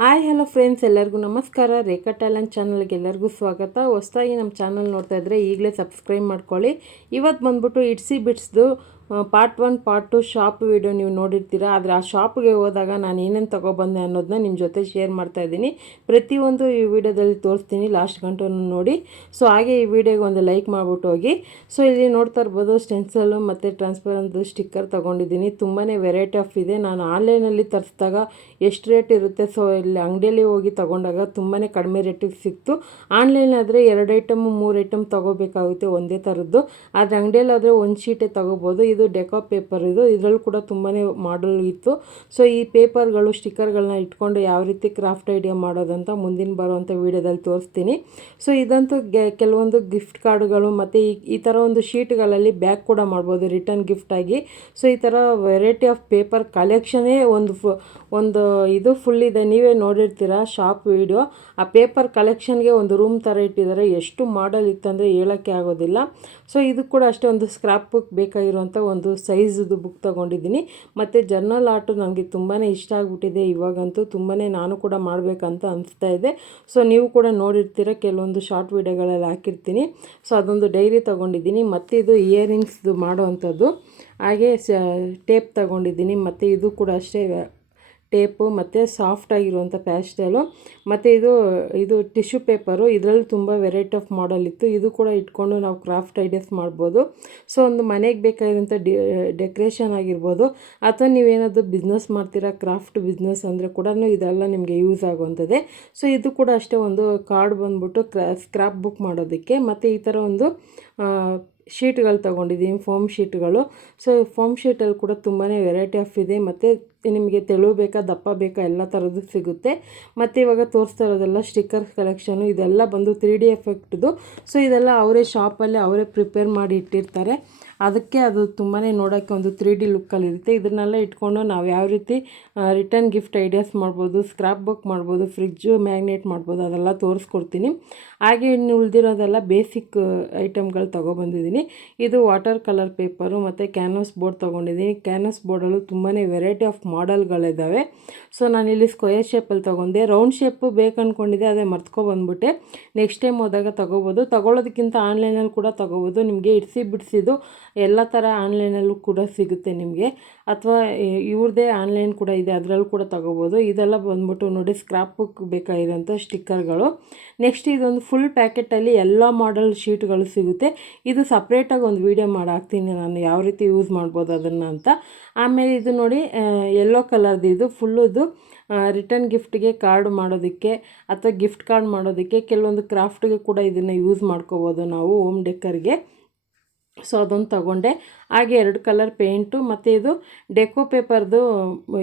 Hi hello friends, ಎಲ್ಲರಿಗೂ ನಮಸ್ಕಾರ. ರೇಖಾ talent ಚಾನಲ್ಗೆ ಎಲ್ಲರಿಗೂ ಸ್ವಾಗತ. ಹೊಸದಾಗಿ ನಮ್ಮ ಚಾನಲ್ ನೋಡ್ತಾ ಇದ್ದರೆ ಈಗಲೇ ಸಬ್ಸ್ಕ್ರೈಬ್ ಮಾಡ್ಕೊಳ್ಳಿ. ಇವತ್ತು ಬಂದ್ಬಿಟ್ಟು ಇಟ್ಸಿ ಬಿಟ್ಸ್ದು ಪಾರ್ಟ್ 1 ಪಾರ್ಟ್ 2 ಶಾಪ್ ವಿಡಿಯೋ ನೀವು ನೋಡಿರ್ತೀರ. ಆದರೆ ಆ ಶಾಪ್ಗೆ ಹೋದಾಗ ನಾನು ಏನೇನು ತೊಗೊಬಂದೆ ಅನ್ನೋದನ್ನ ನಿಮ್ಮ ಜೊತೆ ಶೇರ್ ಮಾಡ್ತಾಯಿದ್ದೀನಿ. ಪ್ರತಿಯೊಂದು ಈ ವಿಡಿಯೋದಲ್ಲಿ ತೋರಿಸ್ತೀನಿ, ಲಾಸ್ಟ್ ಗಂಟೆ ನೋಡಿ. ಸೊ ಹಾಗೆ ಈ ವಿಡಿಯೋಗೆ ಒಂದು ಲೈಕ್ ಮಾಡಿಬಿಟ್ಟು ಹೋಗಿ. ಸೊ ಇಲ್ಲಿ ನೋಡ್ತಾ ಇರ್ಬೋದು, ಸ್ಟೆನ್ಸಲ್ಲು ಮತ್ತು ಟ್ರಾನ್ಸ್ಪರೆಂಟ್ ಸ್ಟಿಕ್ಕರ್ ತೊಗೊಂಡಿದ್ದೀನಿ. ತುಂಬಾ ವೆರೈಟಿ ಆಫ್ ಇದೆ. ನಾನು ಆನ್ಲೈನಲ್ಲಿ ತರಿಸಿದಾಗ ಎಷ್ಟು ರೇಟ್ ಇರುತ್ತೆ, ಸೊ ಇಲ್ಲಿ ಅಂಗಡಿಯಲ್ಲಿ ಹೋಗಿ ತೊಗೊಂಡಾಗ ತುಂಬಾ ಕಡಿಮೆ ರೇಟಿಗೆ ಸಿಕ್ತು. ಆನ್ಲೈನಾದರೆ 2 ಐಟಮ್ 3 ಐಟಮ್ ತೊಗೋಬೇಕಾಗುತ್ತೆ ಒಂದೇ ಥರದ್ದು. ಆದರೆ ಅಂಗಡಿಯಲ್ಲಾದರೆ ಒಂದು ಶೀಟೇ ತೊಗೋಬೋದು. ಇದು ಡೆಕೋ ಪೇಪರ್, ಇದರಲ್ಲೂ ಕೂಡ ತುಂಬಾ ಮಾಡಲ್ ಇತ್ತು. ಸೊ ಈ ಪೇಪರ್ಗಳು ಸ್ಟಿಕ್ಕರ್ಗಳನ್ನ ಇಟ್ಕೊಂಡು ಯಾವ ರೀತಿ ಕ್ರಾಫ್ಟ್ ಐಡಿಯಾ ಮಾಡೋದಂತ ಮುಂದಿನ ಬರುವಂಥ ವೀಡಿಯೋದಲ್ಲಿ ತೋರಿಸ್ತೀನಿ. ಸೊ ಇದಂತೂ ಕೆಲವೊಂದು ಗಿಫ್ಟ್ ಕಾರ್ಡ್ಗಳು ಮತ್ತು ಈ ಥರ ಒಂದು ಶೀಟ್ಗಳಲ್ಲಿ ಬ್ಯಾಗ್ ಕೂಡ ಮಾಡ್ಬೋದು ರಿಟರ್ನ್ ಗಿಫ್ಟಾಗಿ. ಸೊ ಈ ಥರ ವೆರೈಟಿ ಆಫ್ ಪೇಪರ್ ಕಲೆಕ್ಷನೇ ಒಂದು ಇದು ಫುಲ್ ಇದೆ. ನೀವೇ ನೋಡಿರ್ತೀರ ಶಾಪ್ ವಿಡಿಯೋ. ಆ ಪೇಪರ್ ಕಲೆಕ್ಷನ್ಗೆ ಒಂದು ರೂಮ್ ಥರ ಇಟ್ಟಿದ್ದಾರೆ. ಎಷ್ಟು ಮಾಡಲ್ ಇತ್ತಂದರೆ ಹೇಳೋಕ್ಕೆ ಆಗೋದಿಲ್ಲ. ಸೊ ಇದು ಕೂಡ ಅಷ್ಟೇ, ಒಂದು ಸ್ಕ್ರಾಪ್ ಬುಕ್ ಬೇಕಾಗಿರುವಂಥ ಒಂದು ಸೈಜ್ದು ಬುಕ್ ತೊಗೊಂಡಿದ್ದೀನಿ. ಮತ್ತು ಜರ್ನಲ್ ಆರ್ಟು ನನಗೆ ತುಂಬಾ ಇಷ್ಟ ಆಗಿಬಿಟ್ಟಿದೆ. ಇವಾಗಂತೂ ತುಂಬಾ ನಾನು ಕೂಡ ಮಾಡಬೇಕಂತ ಅನಿಸ್ತಾ ಇದೆ. ಸೊ ನೀವು ಕೂಡ ನೋಡಿರ್ತೀರ, ಕೆಲವೊಂದು ಶಾರ್ಟ್ ವಿಡಿಯೋಗಳಲ್ಲಿ ಹಾಕಿರ್ತೀನಿ. ಸೊ ಅದೊಂದು ಡೈರಿ ತೊಗೊಂಡಿದ್ದೀನಿ. ಮತ್ತು ಇದು ಇಯರಿಂಗ್ಸ್ದು ಮಾಡೋವಂಥದ್ದು. ಹಾಗೆ ಟೇಪ್ ತೊಗೊಂಡಿದ್ದೀನಿ. ಮತ್ತು ಇದು ಕೂಡ ಅಷ್ಟೇ, ಟೇಪು ಮತ್ತು ಸಾಫ್ಟಾಗಿರುವಂಥ ಪ್ಯಾಸ್ಟಲು. ಮತ್ತು ಇದು ಟಿಶ್ಯೂ ಪೇಪರು. ಇದರಲ್ಲಿ ತುಂಬ ವೆರೈಟಿ ಆಫ್ ಮಾಡಲ್ ಇತ್ತು. ಇದು ಕೂಡ ಇಟ್ಕೊಂಡು ನಾವು ಕ್ರಾಫ್ಟ್ ಐಡಿಯಾಸ್ ಮಾಡ್ಬೋದು. ಸೊ ಒಂದು ಮನೆಗೆ ಬೇಕಾಗಿರೋಂಥ ಡೆಕೋರೇಷನ್ ಆಗಿರ್ಬೋದು, ಅಥವಾ ನೀವೇನಾದರೂ ಬಿಸ್ನೆಸ್ ಮಾಡ್ತೀರಾ, ಕ್ರಾಫ್ಟ್ ಬಿಸ್ನೆಸ್ ಅಂದರೆ ಕೂಡ ಇದೆಲ್ಲ ನಿಮಗೆ ಯೂಸ್ ಆಗುವಂಥದ್ದೇ. ಸೊ ಇದು ಕೂಡ ಅಷ್ಟೇ, ಒಂದು ಕಾರ್ಡ್ ಬಂದ್ಬಿಟ್ಟು ಸ್ಕ್ರಾಪ್ ಬುಕ್ ಮಾಡೋದಕ್ಕೆ. ಮತ್ತು ಈ ಥರ ಒಂದು ಶೀಟ್ಗಳು ತೊಗೊಂಡಿದ್ದೀನಿ, ಫೋಮ್ ಶೀಟ್ಗಳು. ಸೊ ಫೋಮ್ ಶೀಟಲ್ಲಿ ಕೂಡ ತುಂಬಾ ವೆರೈಟಿ ಆಫ್ ಇದೆ. ಮತ್ತು ನಿಮಗೆ ತೆಳು ಬೇಕಾ ದಪ್ಪ ಬೇಕಾ ಎಲ್ಲ ಥರದ್ದು ಸಿಗುತ್ತೆ. ಮತ್ತು ಇವಾಗ ತೋರಿಸ್ತಾ ಇರೋದೆಲ್ಲ ಸ್ಟಿಕ್ಕರ್ ಕಲೆಕ್ಷನು. ಇದೆಲ್ಲ ಬಂದು 3D ಎಫೆಕ್ಟ್ದು. ಸೊ ಇದೆಲ್ಲ ಅವರೇ ಶಾಪಲ್ಲೇ ಅವರೇ ಪ್ರಿಪೇರ್ ಮಾಡಿ ಇಟ್ಟಿರ್ತಾರೆ. ಅದಕ್ಕೆ ಅದು ತುಂಬಾ ನೋಡೋಕ್ಕೆ ಒಂದು 3D ಲುಕ್ಕಲ್ಲಿರುತ್ತೆ. ಇದನ್ನೆಲ್ಲ ಇಟ್ಕೊಂಡು ನಾವು ಯಾವ ರೀತಿ ರಿಟರ್ನ್ ಗಿಫ್ಟ್ ಐಡಿಯಾಸ್ ಮಾಡ್ಬೋದು, ಸ್ಕ್ರಾಪ್ ಬುಕ್ ಮಾಡ್ಬೋದು, ಫ್ರಿಜ್ಜು ಮ್ಯಾಗ್ನೇಟ್ ಮಾಡ್ಬೋದು, ಅದೆಲ್ಲ ತೋರಿಸ್ಕೊಡ್ತೀನಿ. ಹಾಗೆ ಇನ್ನು ಉಳಿದಿರೋದೆಲ್ಲ ಬೇಸಿಕ್ ಐಟಮ್ಗಳು ತೊಗೊಬಂದಿದ್ದೀನಿ. ಇದು ವಾಟರ್ ಕಲರ್ ಪೇಪರು ಮತ್ತು ಕ್ಯಾನ್ವಾಸ್ ಬೋರ್ಡ್ ತೊಗೊಂಡಿದ್ದೀನಿ. ಕ್ಯಾನ್ವಾಸ್ ಬೋರ್ಡಲ್ಲೂ ತುಂಬಾ ವೆರೈಟಿ ಆಫ್ ಮಾಡಲ್ಗಳಿದ್ದಾವೆ. ಸೊ ನಾನಿಲ್ಲಿ ಸ್ಕ್ವೇರ್ ಶೇಪಲ್ಲಿ ತೊಗೊಂಡೆ. ರೌಂಡ್ ಶೇಪು ಬೇಕು ಅಂದ್ಕೊಂಡಿದ್ದೆ, ಅದೇ ಮರ್ತ್ಕೊಬಂದ್ಬಿಟ್ಟೆ. ನೆಕ್ಸ್ಟ್ ಟೈಮ್ ಹೋದಾಗ ತೊಗೋಬೋದು. ತೊಗೊಳ್ಳೋದಕ್ಕಿಂತ ಆನ್ಲೈನಲ್ಲಿ ಕೂಡ ತೊಗೋಬೋದು. ನಿಮಗೆ ಇಡ್ಸಿ ಬಿಡಿಸಿದ್ದು ಎಲ್ಲ ಥರ ಆನ್ಲೈನಲ್ಲೂ ಕೂಡ ಸಿಗುತ್ತೆ ನಿಮಗೆ, ಅಥವಾ ಇವ್ರದ್ದೇ ಆನ್ಲೈನ್ ಕೂಡ ಇದೆ, ಅದರಲ್ಲೂ ಕೂಡ ತೊಗೋಬೋದು. ಇದೆಲ್ಲ ಬಂದ್ಬಿಟ್ಟು ನೋಡಿ ಸ್ಕ್ರಾಪ್ ಬುಕ್ ಬೇಕಾಗಿರೋಂಥ ಸ್ಟಿಕ್ಕರ್ಗಳು. ನೆಕ್ಸ್ಟ್ ಇದೊಂದು ಫುಲ್ ಪ್ಯಾಕೆಟಲ್ಲಿ ಎಲ್ಲ ಮಾಡಲ್ ಶೀಟ್ಗಳು ಸಿಗುತ್ತೆ. ಇದು ಸಪ್ರೇಟಾಗಿ ಒಂದು ವೀಡಿಯೋ ಮಾಡಿ ಹಾಕ್ತೀನಿ ನಾನು, ಯಾವ ರೀತಿ ಯೂಸ್ ಮಾಡ್ಬೋದು ಅದನ್ನು ಅಂತ. ಆಮೇಲೆ ಇದು ನೋಡಿ ಯೆಲ್ಲೋ ಕಲರ್ದು, ಇದು ಫುಲ್ಲುದು ರಿಟರ್ನ್ ಗಿಫ್ಟ್ಗೆ ಕಾರ್ಡ್ ಮಾಡೋದಕ್ಕೆ ಅಥವಾ ಗಿಫ್ಟ್ ಕಾರ್ಡ್ ಮಾಡೋದಕ್ಕೆ, ಕೆಲವೊಂದು ಕ್ರಾಫ್ಟ್ಗೆ ಕೂಡ ಇದನ್ನು ಯೂಸ್ ಮಾಡ್ಕೋಬೋದು ನಾವು, ಹೋಮ್ ಡೆಕ್ಕರ್ಗೆ. ಸೊ ಅದೊಂದು ತೊಗೊಂಡೆ. ಹಾಗೆ 2 ಕಲರ್ ಪೇಂಟು ಮತ್ತು ಇದು ಡೆಕೋ ಪೇಪರ್ದು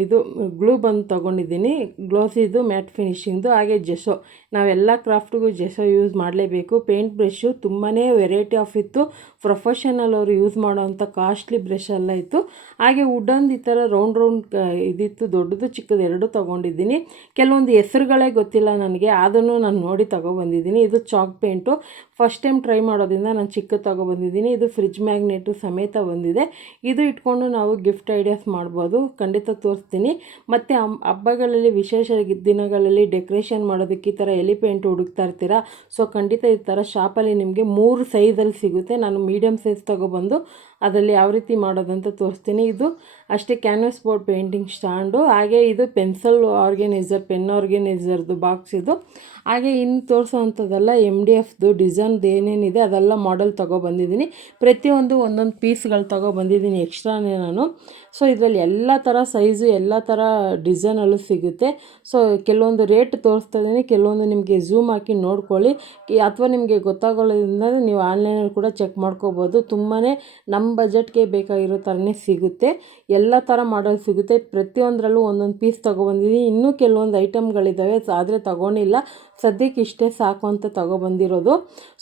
ಇದು ಗ್ಲೂ ಬಂದು ತೊಗೊಂಡಿದ್ದೀನಿ, ಗ್ಲೋಸಿದು ಮ್ಯಾಟ್ ಫಿನಿಶಿಂಗ್ದು. ಹಾಗೆ ಜೆಸೋ, ನಾವೆಲ್ಲ ಕ್ರಾಫ್ಟ್ಗೂ ಜೆಸೋ ಯೂಸ್ ಮಾಡಲೇಬೇಕು. ಪೇಂಟ್ ಬ್ರಷು ತುಂಬಾ ವೆರೈಟಿ ಆಫ್ ಇತ್ತು. ಪ್ರೊಫೆಷನಲ್ ಅವರು ಯೂಸ್ ಮಾಡೋವಂಥ ಕಾಸ್ಟ್ಲಿ ಬ್ರಷ್ ಎಲ್ಲ ಇತ್ತು. ಹಾಗೆ ವುಡೊಂದು ಈ ಥರ ರೌಂಡ್ ಇದಿತ್ತು, ದೊಡ್ಡದು ಚಿಕ್ಕದು ಎರಡೂ ತೊಗೊಂಡಿದ್ದೀನಿ. ಕೆಲವೊಂದು ಹೆಸರುಗಳೇ ಗೊತ್ತಿಲ್ಲ ನನಗೆ, ಅದನ್ನು ನಾನು ನೋಡಿ ತೊಗೊಬಂದಿದ್ದೀನಿ. ಇದು chalk paint, first time try ಮಾಡೋದ್ರಿಂದ ನಾನು ಚಿಕ್ಕದು ತೊಗೊಬಂದಿದ್ದೀನಿ. ಇದು ಫ್ರಿಜ್ ಮ್ಯಾಗ್ನೆಟು ಸಮೇತ ಬಂದಿದೆ. ಇದು ಇಟ್ಕೊಂಡು ನಾವು ಗಿಫ್ಟ್ ಐಡಿಯಾಸ್ ಮಾಡ್ಬೋದು, ಖಂಡಿತ ತೋರಿಸ್ತೀನಿ. ಮತ್ತು ಹಬ್ಬಗಳಲ್ಲಿ ವಿಶೇಷ ದಿನಗಳಲ್ಲಿ ಡೆಕೋರೇಷನ್ ಮಾಡೋದಕ್ಕೆ ಈ ಥರ ಎಲೆ ಪೇಂಟ್ ಹುಡುಕ್ತಾ ಇರ್ತೀರಾ. ಸೊ ಖಂಡಿತ ಈ ಥರ ಶಾಪಲ್ಲಿ ನಿಮಗೆ 3 ಸೈಜಲ್ಲಿ ಸಿಗುತ್ತೆ. ನಾನು ಮೀಡಿಯಮ್ ಸೈಜ್ ತೊಗೊಬಂದು ಅದರಲ್ಲಿ ಯಾವ ರೀತಿ ಮಾಡೋದಂತ ತೋರಿಸ್ತೀನಿ. ಇದು ಅಷ್ಟೇ ಕ್ಯಾನ್ವಾಸ್ ಬೋರ್ಡ್ ಪೇಂಟಿಂಗ್ ಸ್ಟ್ಯಾಂಡು. ಹಾಗೆ ಇದು ಪೆನ್ಸಿಲ್ ಆರ್ಗನೈಸರ್, ಪೆನ್ ಆರ್ಗನೈಸರ್ದು ಬಾಕ್ಸ್ ಇದು. ಹಾಗೆ ಇನ್ನು ತೋರಿಸೋವಂಥದ್ದೆಲ್ಲ MDFದು ಡಿಸೈನ್ದು ಏನೇನಿದೆ ಅದೆಲ್ಲ ಮಾಡೆಲ್ ತೊಗೊಬಂದಿದ್ದೀನಿ. ಪ್ರತಿಯೊಂದು ಒಂದೊಂದು ಪೀಸ್ಗಳು ತೊಗೊಬಂದಿದ್ದೀನಿ ಎಕ್ಸ್ಟ್ರಾನೇ ನಾನು. ಸೊ ಇದರಲ್ಲಿ ಎಲ್ಲ ಥರ ಸೈಜು, ಎಲ್ಲ ಥರ ಡಿಸೈನಲ್ಲೂ ಸಿಗುತ್ತೆ. ಸೊ ಕೆಲವೊಂದು ರೇಟ್ ತೋರಿಸ್ತಾ ಇದ್ದೀನಿ, ಕೆಲವೊಂದು ನಿಮಗೆ ಝೂಮ್ ಹಾಕಿ ನೋಡ್ಕೊಳ್ಳಿ, ಅಥವಾ ನಿಮಗೆ ಗೊತ್ತಾಗೋದ್ರಿಂದ ನೀವು ಆನ್ಲೈನಲ್ಲಿ ಕೂಡ ಚೆಕ್ ಮಾಡ್ಕೋಬೋದು. ತುಂಬಾ ನಮ್ಮ ಬಜೆಟ್ಗೆ ಬೇಕಾಗಿರೋ ಥರನೇ ಸಿಗುತ್ತೆ. ಎಲ್ಲ ಥರ ಮಾಡಲ್ ಸಿಗುತ್ತೆ. ಪ್ರತಿಯೊಂದರಲ್ಲೂ ಒಂದೊಂದು ಪೀಸ್ ತೊಗೊಬಂದಿದ್ದೀನಿ. ಇನ್ನೂ ಕೆಲವೊಂದು ಐಟಮ್ಗಳಿದ್ದಾವೆ, ಆದರೆ ತೊಗೊಂಡಿಲ್ಲ. ಸದ್ಯಕ್ಕೆ ಇಷ್ಟೇ ಸಾಕು ಅಂತ ತೊಗೊಬಂದಿರೋದು.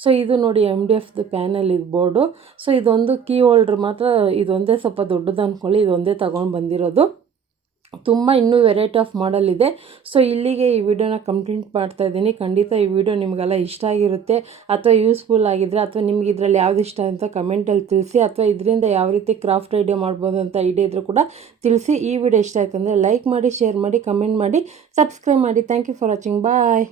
ಸೊ ಇದು ನೋಡಿ MDFದು ಪ್ಯಾನಲ್ ಇದು ಬೋರ್ಡು. ಸೊ ಇದೊಂದು ಕೀ ಹೋಲ್ಡ್ರ್ ಮಾತ್ರ, ಇದೊಂದೇ ಸ್ವಲ್ಪ ದೊಡ್ಡದು ಅಂದ್ಕೊಳ್ಳಿ, ಇದೊಂದೇ ತೊಗೊಂಡು ಬಂದಿರೋದು. ತುಂಬ ಇನ್ನೂ ವೆರೈಟಿ ಆಫ್ ಮಾಡಲ್ ಇದೆ. ಸೊ ಇಲ್ಲಿಗೆ ಈ ವಿಡಿಯೋನ ಕಂಪ್ಲೀಟ್ ಮಾಡ್ತಾ ಇದ್ದೀನಿ. ಖಂಡಿತ ಈ ವಿಡಿಯೋ ನಿಮಗೆಲ್ಲ ಇಷ್ಟ ಆಗಿರುತ್ತೆ ಅಥವಾ ಯೂಸ್ಫುಲ್ ಆಗಿದ್ರೆ ಅಥವಾ ನಿಮ್ಗೆ ಇದರಲ್ಲಿ ಯಾವ್ದು ಇಷ್ಟ ಅಂತ ಕಮೆಂಟಲ್ಲಿ ತಿಳಿಸಿ, ಅಥವಾ ಇದರಿಂದ ಯಾವ ರೀತಿ ಕ್ರಾಫ್ಟ್ ಐಡಿಯಾ ಮಾಡ್ಬೋದು ಅಂತ ಐಡಿಯಾ ಇದ್ರೂ ಕೂಡ ತಿಳಿಸಿ. ಈ ವಿಡಿಯೋ ಇಷ್ಟ ಆಯ್ತು ಅಂದರೆ ಲೈಕ್ ಮಾಡಿ, ಶೇರ್ ಮಾಡಿ, ಕಮೆಂಟ್ ಮಾಡಿ, ಸಬ್ಸ್ಕ್ರೈಬ್ ಮಾಡಿ. Thank you for watching. Bye.